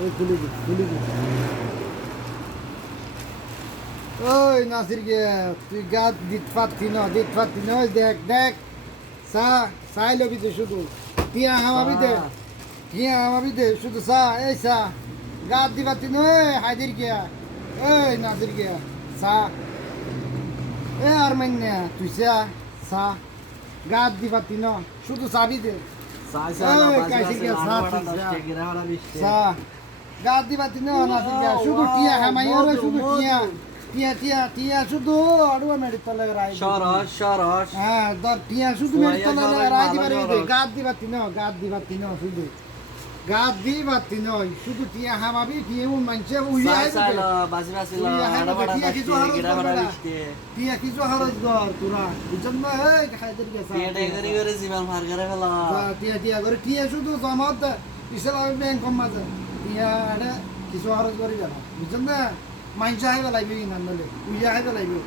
ওই খুলে দি খুলে দি ওই নাসির গে তুই গাত দিত পারতি না ওই দেখ দেখ সা সাই লবি দে শুধু টিয়া হামাবি দে শুধু সা এই সা গাত দি পারতি না ওই হাজির গিয়া ওই নাসির গিয়া সা এ আর মাইন্যা তুই সা গাত দি পারতি না শুধু সাবি দে গাত দি পারতি না নাসির গিয়া শুধু টিয়া হামাইও রে শুধু টিয়া শুধু আড়ুয়া মেরে তলে রাই সরস হ্যাঁ দর টিয়া শুধু মেরে তলে রাই দিবারে গাত দি পারতি না শুধু গাত দি পারতি না শুধু টিয়া হামাবি টিয়া মন মানছে উইয়া টিয়া কিছু হারজ দর তোরা বুঝছ না এই খাইদের গেছা টিয়া করে টিয়া শুধু জমাত ইসলামী ব্যাংক কম মাঝে টিয়া আরে কিছু হারজ করি যাবা বুঝছ না মাইনসা হাইবা লাগবে ইনান নলে উইয়া হাইবা লাগবে